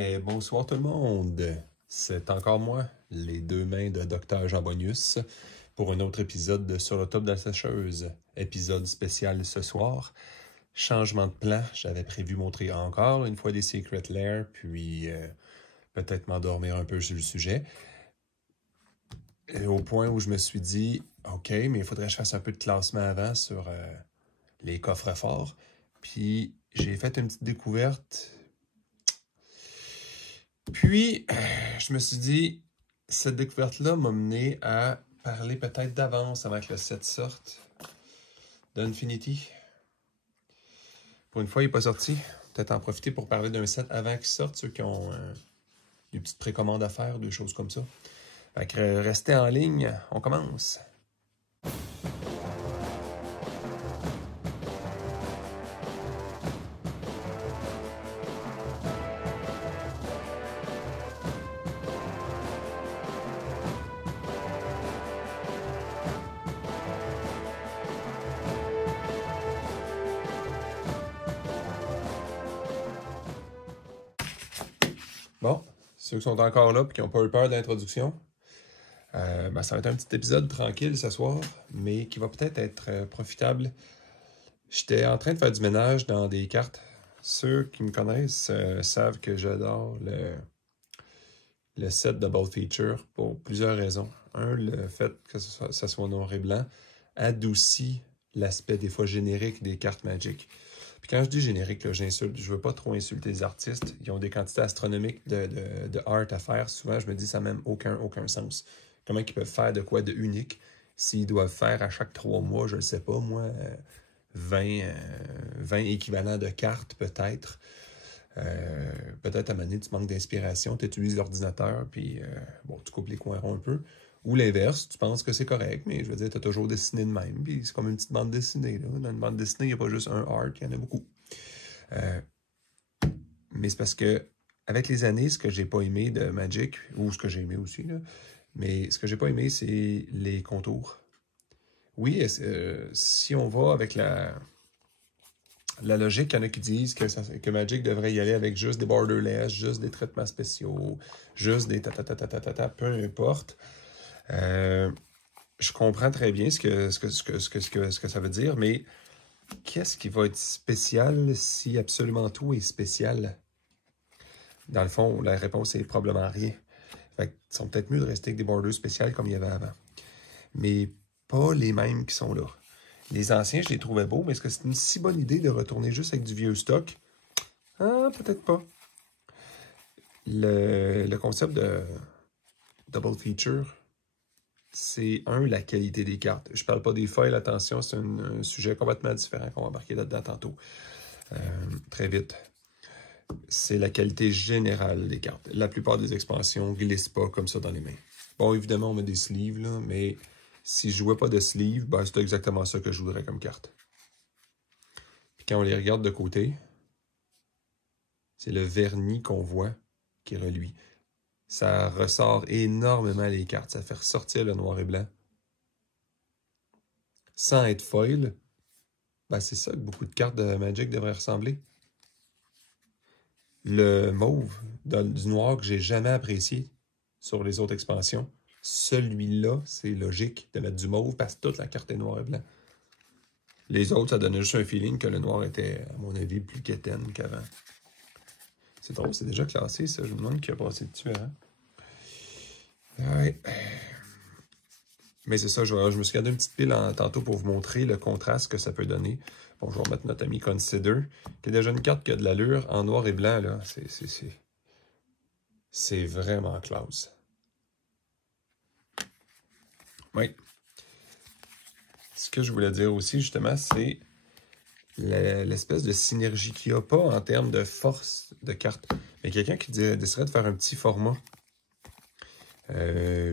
Et bonsoir tout le monde, c'est encore moi, les deux mains de Dr Jean Bonius, pour un autre épisode de Sur le top de la sécheuse. Épisode spécial ce soir, changement de plan, j'avais prévu montrer encore une fois des Secret Lair, puis peut-être m'endormir un peu sur le sujet. Et au point où je me suis dit, ok, mais il faudrait que je fasse un peu de classement avant sur les coffres forts. Puis j'ai fait une petite découverte. Puis, je me suis dit, cette découverte-là m'a mené à parler peut-être d'avance avant que le set sorte d'Infinity. Pour une fois, il n'est pas sorti. Peut-être en profiter pour parler d'un set avant qu'il sorte, ceux qui ont des petites précommandes à faire, des choses comme ça. Fait que restez en ligne, on commence. Bon, ceux qui sont encore là et qui n'ont pas eu peur de l'introduction, ça va être un petit épisode tranquille ce soir, mais qui va peut-être être profitable. J'étais en train de faire du ménage dans des cartes. Ceux qui me connaissent savent que j'adore le set Double Feature pour plusieurs raisons. Un, le fait que ça soit noir et blanc adoucit l'aspect des fois générique des cartes Magic. Puis quand je dis générique, là, j'insulte, je veux pas trop insulter les artistes. Ils ont des quantités astronomiques de art à faire. Souvent, je me dis ça n'a même aucun sens. Comment ils peuvent faire de quoi de unique s'ils doivent faire à chaque 3 mois, je ne sais pas, moi, 20 équivalents de cartes peut-être. Peut-être à un moment donné, tu manques d'inspiration, tu utilises l'ordinateur, puis tu coupes les coins ronds un peu. Ou l'inverse, tu penses que c'est correct, mais je veux dire, tu as toujours dessiné de même, puis c'est comme une petite bande dessinée. Là. Dans une bande dessinée, il n'y a pas juste un art, il y en a beaucoup. Mais c'est parce que, avec les années, ce que j'ai pas aimé de Magic, ou ce que j'ai aimé aussi, là, mais ce que j'ai pas aimé, c'est les contours. Oui, si on va avec la logique, il y en a qui disent que Magic devrait y aller avec juste des borderless, juste des traitements spéciaux, juste des peu importe. Je comprends très bien ce que ça veut dire, mais qu'est-ce qui va être spécial si absolument tout est spécial? Dans le fond, la réponse est probablement rien. Fait que, ils sont peut-être mieux de rester avec des borders spéciales comme il y avait avant. Mais pas les mêmes qui sont là. Les anciens, je les trouvais beaux, mais est-ce que c'est une si bonne idée de retourner juste avec du vieux stock? Ah, peut-être pas. Le concept de Double Feature, c'est la qualité des cartes. Je parle pas des foils, attention, c'est un sujet complètement différent qu'on va embarquer là-dedans tantôt. Très vite. C'est la qualité générale des cartes. La plupart des expansions ne glissent pas comme ça dans les mains. Bon, évidemment, on met des sleeves, là, mais si je jouais pas de sleeves, c'est exactement ça que je voudrais comme carte. Puis quand on les regarde de côté, c'est le vernis qu'on voit qui reluit. Ça ressort énormément les cartes. Ça fait ressortir le noir et blanc. Sans être foil, c'est ça que beaucoup de cartes de Magic devraient ressembler. Le mauve du noir que j'ai jamais apprécié sur les autres expansions, celui-là, c'est logique de mettre du mauve parce que toute la carte est noir et blanc. Les autres, ça donnait juste un feeling que le noir était, à mon avis, plus quétaine qu'avant. C'est drôle, c'est déjà classé, ça. Je me demande qui a passé dessus avant. Ouais. Mais c'est ça, je me suis gardé une petite pile tantôt pour vous montrer le contraste que ça peut donner. Bon, je vais remettre notre ami Consider, qui est déjà une carte qui a de l'allure en noir et blanc, là. C'est vraiment classe. Oui. Ce que je voulais dire aussi, justement, c'est l'espèce de synergie qu'il n'y a pas en termes de force de carte. Mais quelqu'un qui déciderait de faire un petit format.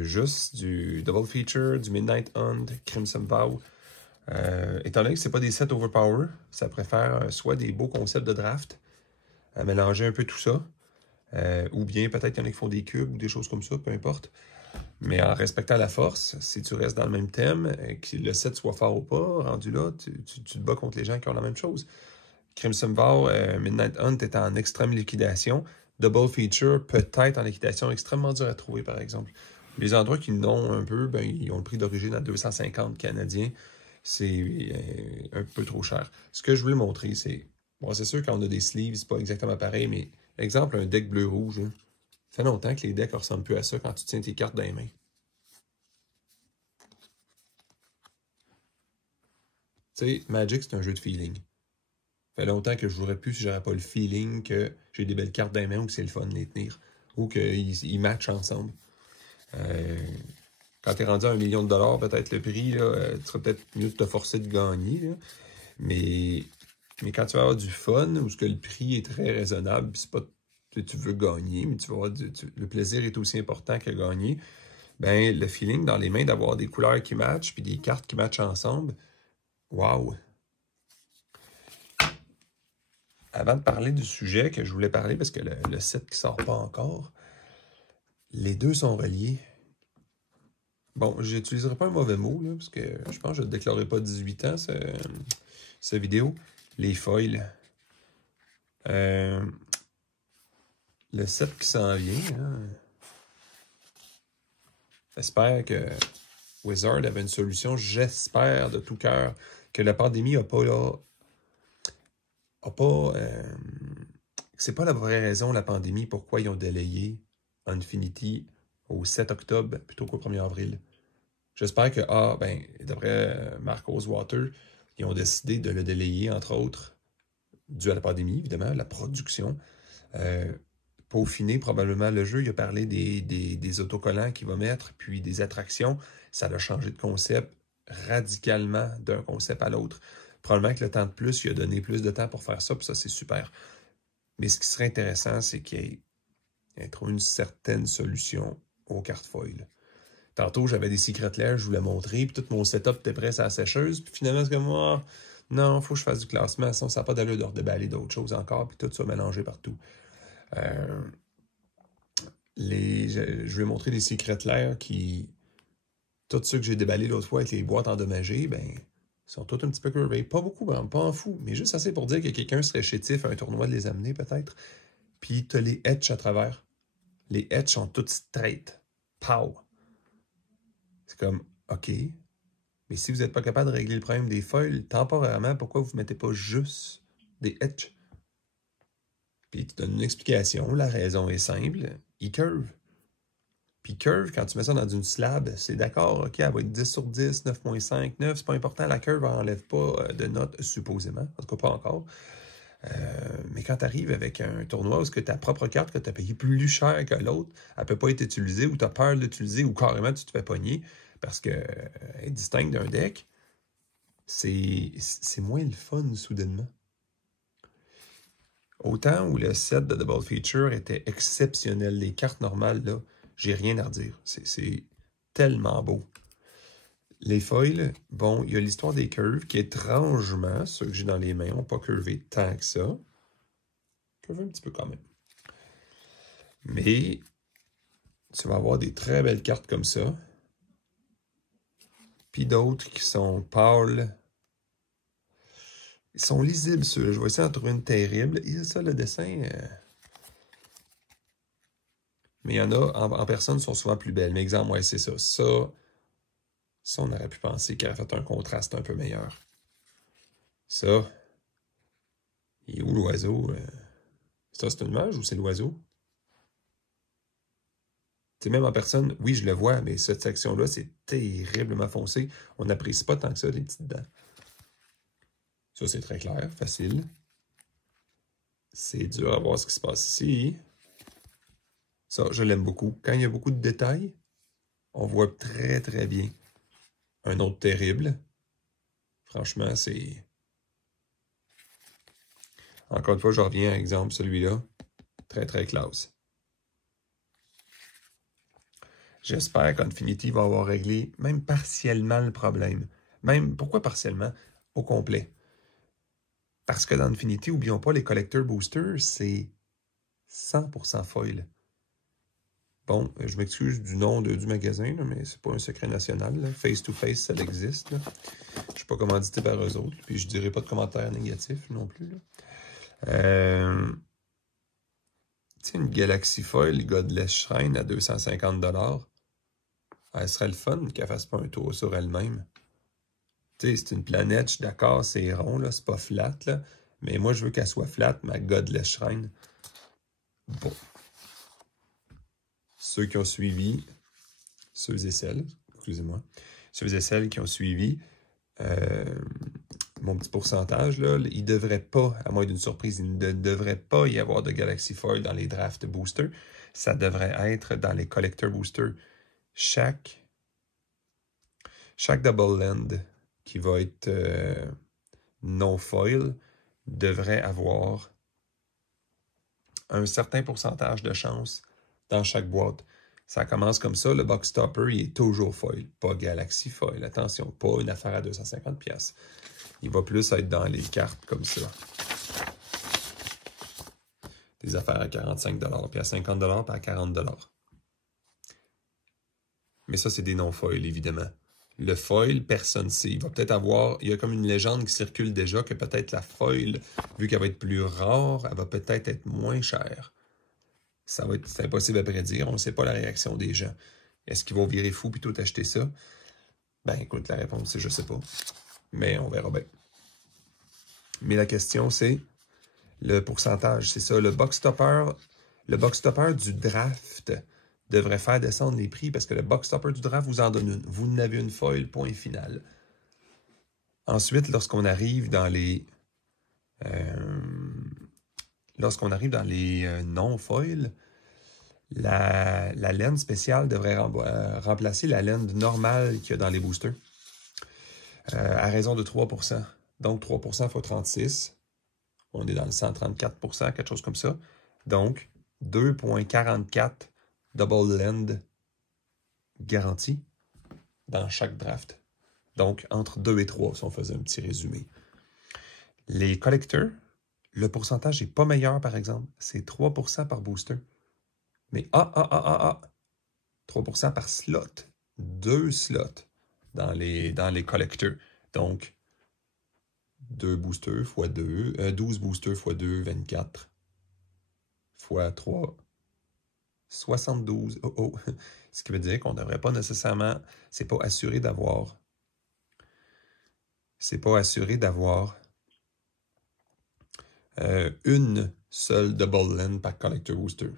Juste du Double Feature, du Midnight Hunt, Crimson Vow. Étant donné que ce n'est pas des sets overpower, ça préfère soit des beaux concepts de draft, à mélanger un peu tout ça, ou bien peut-être qu'il y en a qui font des cubes ou des choses comme ça, peu importe. Mais en respectant la force, si tu restes dans le même thème, que le set soit fort ou pas, rendu là, tu te bats contre les gens qui ont la même chose. Crimson Vow, Midnight Hunt est en extrême liquidation, Double feature, peut-être en équitation, extrêmement dur à trouver, par exemple. Les endroits qui l'ont un peu, ben, ils ont le prix d'origine à 250 canadiens. C'est un peu trop cher. Ce que je voulais montrer, c'est... Bon, c'est sûr, quand on a des sleeves, c'est pas exactement pareil, mais exemple, un deck bleu-rouge. Ça fait longtemps que les decks ressemblent plus à ça quand tu tiens tes cartes dans les mains. Tu sais, Magic, c'est un jeu de feeling. Ça fait longtemps que je jouerais plus si j'aurais pas le feeling que j'ai des belles cartes dans les mains ou que c'est le fun de les tenir. Ou qu'ils matchent ensemble. Quand tu es rendu à 1 million de dollars, peut-être le prix, là, tu serais peut-être mieux de te forcer de gagner. Là. Mais quand tu vas avoir du fun, où ce que le prix est très raisonnable, puis c'est pas que tu veux gagner, mais tu vas avoir le plaisir est aussi important que gagner, ben le feeling dans les mains d'avoir des couleurs qui matchent, puis des cartes qui matchent ensemble, waouh! Avant de parler du sujet que je voulais parler, parce que le set qui sort pas encore, les deux sont reliés. Bon, j'utiliserai pas un mauvais mot, là, parce que je pense que je ne déclarerai pas 18 ans, cette vidéo. Les foils. Le set qui s'en vient. Hein. J'espère que Wizard avait une solution. J'espère de tout cœur que la pandémie n'a pas là. C'est pas la vraie raison, la pandémie, pourquoi ils ont délayé Infinity au 7 octobre plutôt qu'au 1er avril. J'espère que, d'après Mark Rosewater, ils ont décidé de le délayer, entre autres, dû à la pandémie, évidemment, la production. Peaufiner probablement le jeu. Il a parlé des autocollants qu'il va mettre, puis des attractions. Ça a changé de concept radicalement d'un concept à l'autre. Probablement que le temps de plus, il a donné plus de temps pour faire ça, puis ça, c'est super. Mais ce qui serait intéressant, c'est qu'il ait trouvé une certaine solution aux cartes foil. Tantôt, j'avais des secret layers, je voulais montrer, puis tout mon setup était prêt à la sécheuse, puis finalement, c'est comme moi, non, il faut que je fasse du classement, sinon ça n'a pas d'allure de redéballer d'autres choses encore, puis tout ça mélangé partout. Je vais montrer des secret layers qui, tous ceux que j'ai déballés l'autre fois avec les boîtes endommagées, ben, sont tous un petit peu curvés. Pas beaucoup, ben, pas en fou, mais juste assez pour dire que quelqu'un serait chétif à un tournoi de les amener, peut-être. Puis tu as les etches à travers. Les etches sont toutes straight. Pow! C'est comme, OK, mais si vous n'êtes pas capable de régler le problème des foils temporairement, pourquoi vous ne mettez pas juste des etches? Puis tu donnes une explication, la raison est simple, il curve. Puis curve, quand tu mets ça dans une slab, c'est d'accord, OK, elle va être 10 sur 10, 9.5, 9, c'est pas important, la curve n'enlève pas de notes supposément, en tout cas pas encore. Mais quand tu arrives avec un tournoi où ta propre carte que tu as payée plus cher que l'autre, elle ne peut pas être utilisée ou tu as peur de l'utiliser ou carrément tu te fais pogner parce qu'elle est distincte d'un deck, c'est moins le fun soudainement. Autant où le set de Double Feature était exceptionnel, les cartes normales, là, j'ai rien à redire. C'est tellement beau. Les foils, bon, il y a l'histoire des curves qui, étrangement, ceux que j'ai dans les mains, n'ont pas curvé tant que ça. Curvé un petit peu quand même. Mais tu vas avoir des très belles cartes comme ça. Puis d'autres qui sont pâles. Ils sont lisibles, ceux-là. Je vais essayer d'en trouver une terrible. Et ça, le dessin... Mais il y en a, en personne, sont souvent plus belles. Mais exemple, ouais, c'est ça. Ça, on aurait pu penser qu'il aurait fait un contraste un peu meilleur. Ça, il est où l'oiseau? Ça, c'est une image ou c'est l'oiseau? Tu sais, même en personne, oui, je le vois, mais cette section-là, c'est terriblement foncé. On n'apprécie pas tant que ça, les petites dents. Ça, c'est très clair, facile. C'est dur à voir ce qui se passe ici. Ça, je l'aime beaucoup. Quand il y a beaucoup de détails, on voit très, très bien. Un autre terrible. Franchement, c'est... Encore une fois, je reviens à l'exemple, celui-là. Très, très classe. J'espère qu'Infinity va avoir réglé même partiellement le problème. Même, pourquoi partiellement? Au complet. Parce que dans Infinity, n'oublions pas, les Collector Boosters, c'est 100% foil. Bon, je m'excuse du nom du magasin, là, mais c'est pas un secret national. Face to Face, ça existe. Là. Je ne suis pas commandité par eux autres, puis je dirai pas de commentaires négatifs non plus. Tu Tu sais, une Galaxy Foil Godless Shrine à 250$. Elle serait le fun qu'elle fasse pas un tour sur elle-même. Tu sais, c'est une planète, je suis d'accord, c'est rond, là, c'est pas flat, là. Mais moi, je veux qu'elle soit flat, ma Godless Shrine. Bon. Ceux qui ont suivi, ceux et celles, excusez-moi, ceux et celles qui ont suivi mon petit pourcentage, là, il ne devrait pas, à moins d'une surprise, il ne devrait pas y avoir de Galaxy Foil dans les draft boosters. Ça devrait être dans les collector boosters. Chaque double land qui va être non foil devrait avoir un certain pourcentage de chance dans chaque boîte. Ça commence comme ça, le box topper, il est toujours foil, pas Galaxy Foil. Attention, pas une affaire à 250$. Il va plus être dans les cartes comme ça. Des affaires à 45$, puis à 50$, puis à 40$. Mais ça, c'est des non-foils, évidemment. Le foil, personne ne sait. Il va peut-être avoir... Il y a comme une légende qui circule déjà que peut-être la foil, vu qu'elle va être plus rare, elle va peut-être être moins chère. C'est impossible à prédire. On ne sait pas la réaction des gens. Est-ce qu'ils vont virer fou plutôt d'acheter ça? Ben, écoute, la réponse, c'est je sais pas. Mais on verra bien. Mais la question, c'est le pourcentage. C'est ça, le box topper du draft devrait faire descendre les prix parce que le box topper du draft vous en donne une. Vous en avez une foil, point final. Ensuite, lorsqu'on arrive dans les non-foils, la laine spéciale devrait remplacer la laine normale qu'il y a dans les boosters à raison de 3%. Donc 3% x 36. On est dans le 134%, quelque chose comme ça. Donc 2,44 double land garanti dans chaque draft. Donc entre 2 et 3, si on faisait un petit résumé. Les collecteurs, le pourcentage n'est pas meilleur, par exemple. C'est 3% par booster. Mais 3% par slot. 2 slots dans les collecteurs. Donc, 2 boosters x 2, 12 boosters x 2, 24 x 3, 72. Ce qui veut dire qu'on ne devrait pas nécessairement... C'est pas assuré d'avoir une seule double land par collector booster.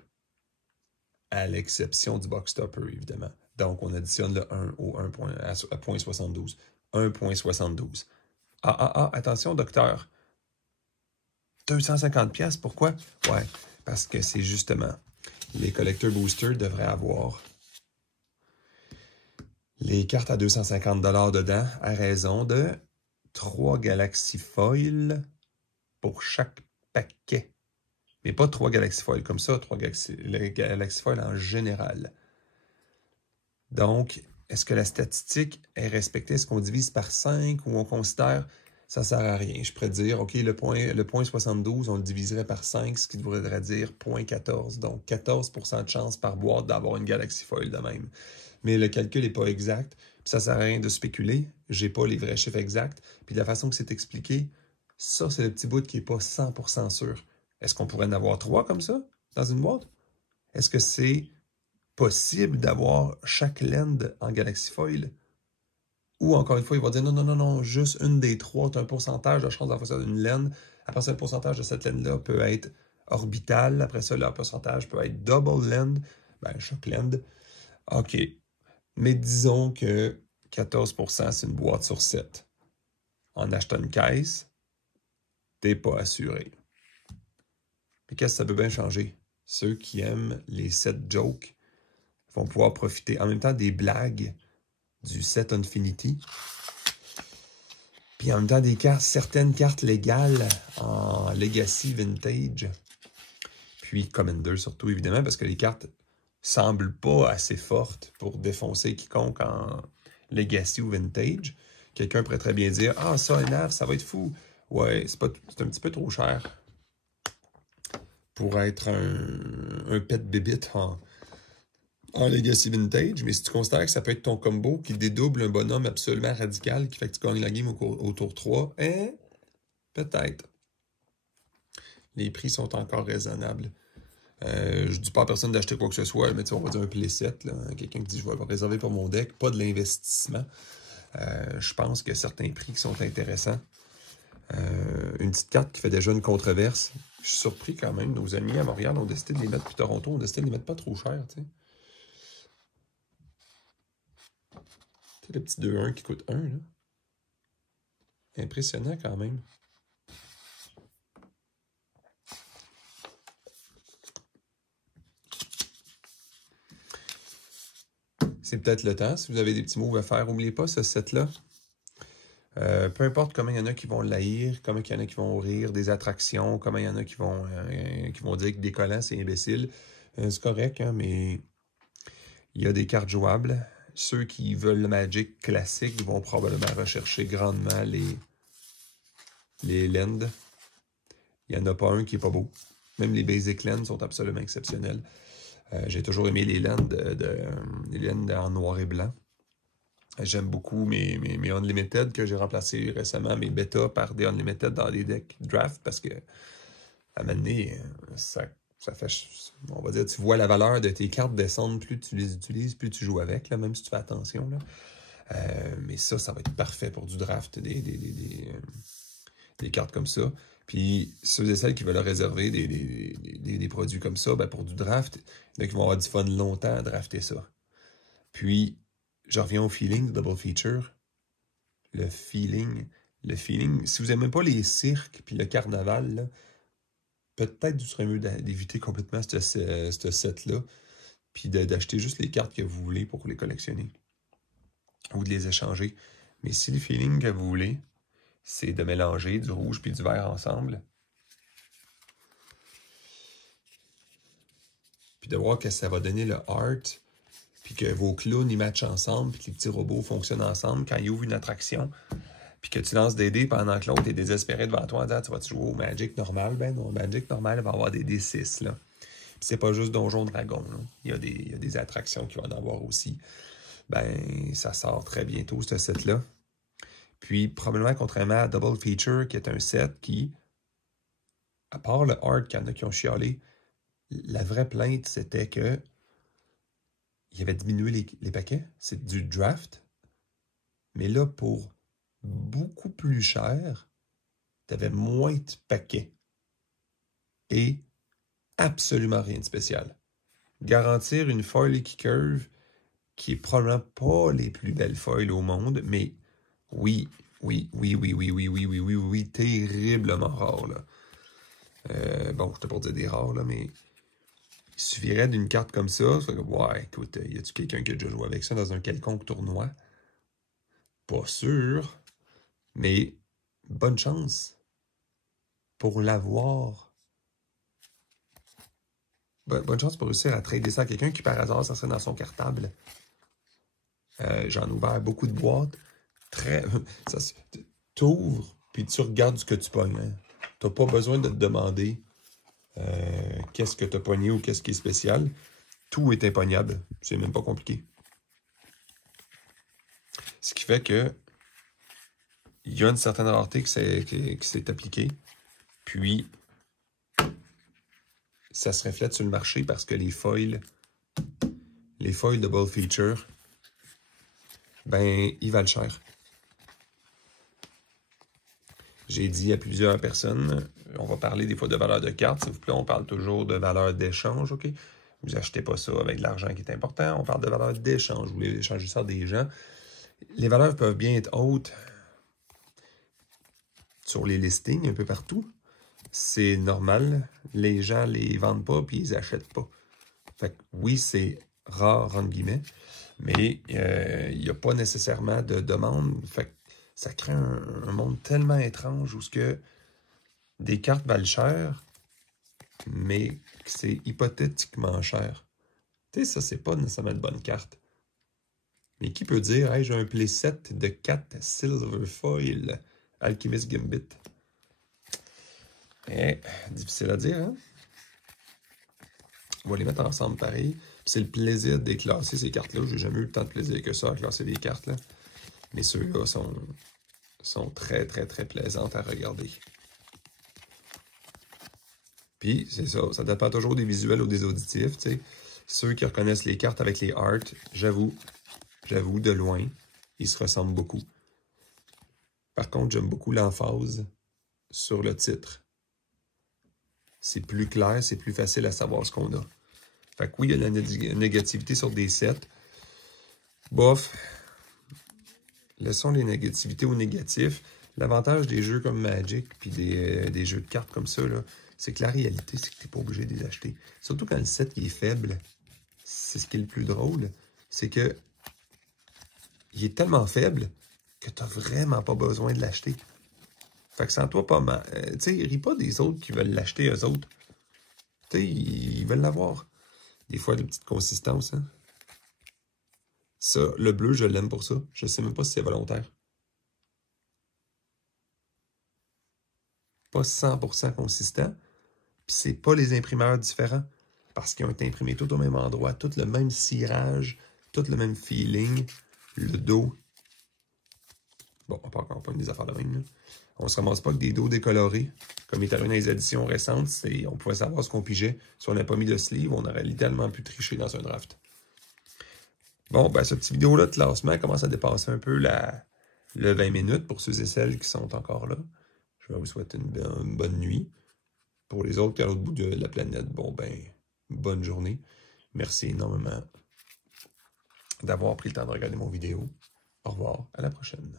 À l'exception du box topper, évidemment. Donc, on additionne le 1 au 1 à 0.72. 1.72. Attention, docteur. 250$, pourquoi? Ouais, parce que c'est justement... Les collector boosters devraient avoir les cartes à 250$ dedans à raison de 3 Galaxy Foil pour chaque paquet. Mais pas 3 Galaxy Foil comme ça, 3 Galaxy Foil en général. Donc, est-ce que la statistique est respectée? Est-ce qu'on divise par 5 ou on considère ça ne sert à rien? Je pourrais dire, OK, le point 72, on le diviserait par 5, ce qui voudrait dire 0.14. Donc, 14% de chance par boîte d'avoir une Galaxy Foil de même. Mais le calcul n'est pas exact. Puis ça ne sert à rien de spéculer. Je n'ai pas les vrais chiffres exacts. Puis de la façon que c'est expliqué, ça, c'est le petit bout qui n'est pas 100% sûr. Est-ce qu'on pourrait en avoir 3 comme ça, dans une boîte? Est-ce que c'est possible d'avoir chaque land en Galaxy Foil? Ou encore une fois, il va dire non, juste une des 3, tu as un pourcentage de chance d'avoir ça d'une laine. Après ça, le pourcentage de cette laine-là peut être orbital. Après ça, le pourcentage peut être double land. Ben, chaque land. OK. Mais disons que 14%, c'est une boîte sur 7. En achetant une caisse, t'es pas assuré. Mais qu'est-ce que ça peut bien changer? Ceux qui aiment les set jokes vont pouvoir profiter en même temps des blagues du set Infinity. Puis en même temps des cartes, certaines cartes légales en Legacy Vintage. Puis Commander surtout, évidemment, parce que les cartes semblent pas assez fortes pour défoncer quiconque en Legacy ou Vintage. Quelqu'un pourrait très bien dire « Ah, ça, NAV, ça va être fou. » Ouais, c'est un petit peu trop cher pour être un pet bébite en Legacy Vintage, mais si tu considères que ça peut être ton combo qui dédouble un bonhomme absolument radical qui fait que tu gagnes la game au tour 3, peut-être. Les prix sont encore raisonnables. Je dis pas à personne d'acheter quoi que ce soit, mais on va dire un playset, là. Quelqu'un qui dit je vais le réserver pour mon deck, pas de l'investissement. Je pense qu'il y a certains prix qui sont intéressants. Une petite carte qui fait déjà une controverse. Je suis surpris quand même. Nos amis à Montréal ont décidé de les mettre, puis Toronto ont décidé de les mettre pas trop cher. Tu sais, le petit 2-1 qui coûte 1, là. Impressionnant quand même. C'est peut-être le temps. Si vous avez des petits moves à faire, n'oubliez pas ce set-là. Peu importe comment il y en a qui vont l'haïr, comment il y en a qui vont rire des attractions, comment il y en a qui vont dire que des collants, c'est imbécile. C'est correct, hein, mais il y a des cartes jouables. Ceux qui veulent le Magic classique vont probablement rechercher grandement les lands. Il n'y en a pas un qui n'est pas beau. Même les basic lands sont absolument exceptionnels. J'ai toujours aimé les lands en noir et blanc. J'aime beaucoup mes Unlimited que j'ai remplacé récemment, mes bêta par des Unlimited dans des decks draft parce que à un moment donné, ça fait, on va dire, tu vois la valeur de tes cartes descendre, plus tu les utilises, plus tu joues avec, là, même si tu fais attention. Là. Mais ça va être parfait pour du draft, des cartes comme ça. Puis ceux et celles qui veulent réserver des produits comme ça, ben pour du draft, il y en a qui vont avoir du fun longtemps à drafter ça. Puis, je reviens au feeling de Double Feature. Le feeling. Si vous n'aimez pas les cirques puis le carnaval, peut-être vous serait mieux d'éviter complètement ce set-là. Puis d'acheter juste les cartes que vous voulez pour les collectionner. Ou de les échanger. Mais si le feeling que vous voulez, c'est de mélanger du rouge puis du vert ensemble. Puis de voir que ça va donner le art. Puis que vos clowns, ils matchent ensemble, puis que les petits robots fonctionnent ensemble quand ils ouvrent une attraction. Puis que tu lances des dés pendant que l'autre est désespéré devant toi en disant « Tu vas-tu jouer au Magic normal? » Ben non, Magic normal, il va avoir des D6, là. Puis c'est pas juste Donjon Dragon, là. Il y a des attractions qui vont en avoir aussi. Ben, ça sort très bientôt, ce set-là. Puis, probablement, contrairement à Double Feature, qui est un set qui, à part le art qu'il y en a qui ont chialé, la vraie plainte, c'était que il avait diminué les paquets. C'est du draft. Mais là, pour beaucoup plus cher, tu avais moins de paquets. Et absolument rien de spécial. Garantir une foil qui curve, qui est probablement pas les plus belles foils au monde, mais oui, terriblement rare, là. Bon, je t'ai pas dire des rares, là, mais il suffirait d'une carte comme ça. Ça fait que, ouais, écoute, y a-tu quelqu'un qui a déjà joué avec ça dans un quelconque tournoi? Pas sûr, mais bonne chance pour l'avoir. Bonne chance pour réussir à trader ça à quelqu'un qui, par hasard, ça serait dans son cartable. J'en ai ouvert beaucoup de boîtes. T'ouvres, puis tu regardes ce que tu pognes. Hein. T'as pas besoin de te demander qu'est-ce que tu as pogné ou qu'est-ce qui est spécial. Tout est impognable. C'est même pas compliqué. Ce qui fait que il y a une certaine rareté qui s'est appliquée. Puis, ça se reflète sur le marché parce que les foils Double Feature, ben, ils valent cher. J'ai dit à plusieurs personnes, on va parler des fois de valeur de carte, s'il vous plaît, on parle toujours de valeur d'échange, OK? Vous achetez pas ça avec de l'argent qui est important, on parle de valeur d'échange, vous voulez échanger ça à des gens. Les valeurs peuvent bien être hautes sur les listings un peu partout. C'est normal, les gens les vendent pas puis ils achètent pas. Fait que oui, c'est rare, entre guillemets, mais il n'y a pas nécessairement de demande. Fait que ça crée un monde tellement étrange où ce que des cartes valent cher, mais c'est hypothétiquement cher. Tu sais, ça, c'est pas nécessairement une bonne carte. Mais qui peut dire, hey, j'ai un playset de 4 Silver Foil Alchemist Gambit? Difficile à dire, hein? On va les mettre ensemble pareil. C'est le plaisir de déclasser ces cartes-là. J'ai jamais eu tant de plaisir que ça à classer des cartes, là. Mais ceux-là sont très, très, très plaisantes à regarder. Puis, c'est ça, ça dépend toujours des visuels ou des auditifs, tu sais. Ceux qui reconnaissent les cartes avec les art, j'avoue, de loin, ils se ressemblent beaucoup. Par contre, j'aime beaucoup l'emphase sur le titre. C'est plus clair, c'est plus facile à savoir ce qu'on a. Fait que oui, il y a de la négativité sur des sets. Bof, laissons les négativités aux négatifs. L'avantage des jeux comme Magic puis des jeux de cartes comme ça, c'est que la réalité, c'est que tu n'es pas obligé de les acheter. Surtout quand le set qui est faible, c'est ce qui est le plus drôle, c'est que il est tellement faible que tu n'as vraiment pas besoin de l'acheter. Fait que sans toi pas mal. Tu sais, ris pas des autres qui veulent l'acheter eux autres. Tu sais, ils veulent l'avoir. Des fois, de petites consistances, hein. Ça, le bleu, je l'aime pour ça. Je sais même pas si c'est volontaire. Pas 100% consistant. Puis c'est pas les imprimeurs différents. Parce qu'ils ont été imprimés tout au même endroit, tout le même cirage, tout le même feeling, le dos. Bon, on parle encore pas des affaires de même, là. On se ramasse pas avec des dos décolorés, comme il est arrivé dans les éditions récentes. On pouvait savoir ce qu'on pigeait. Si on n'avait pas mis de sleeve, on aurait littéralement pu tricher dans un draft. Bon, ben, ce petit vidéo-là de classement commence à dépasser un peu le 20 minutes pour ceux et celles qui sont encore là. Je vais vous souhaiter une bonne nuit. Pour les autres qui sont à l'autre bout de la planète, bon, ben, bonne journée. Merci énormément d'avoir pris le temps de regarder mon vidéo. Au revoir, à la prochaine.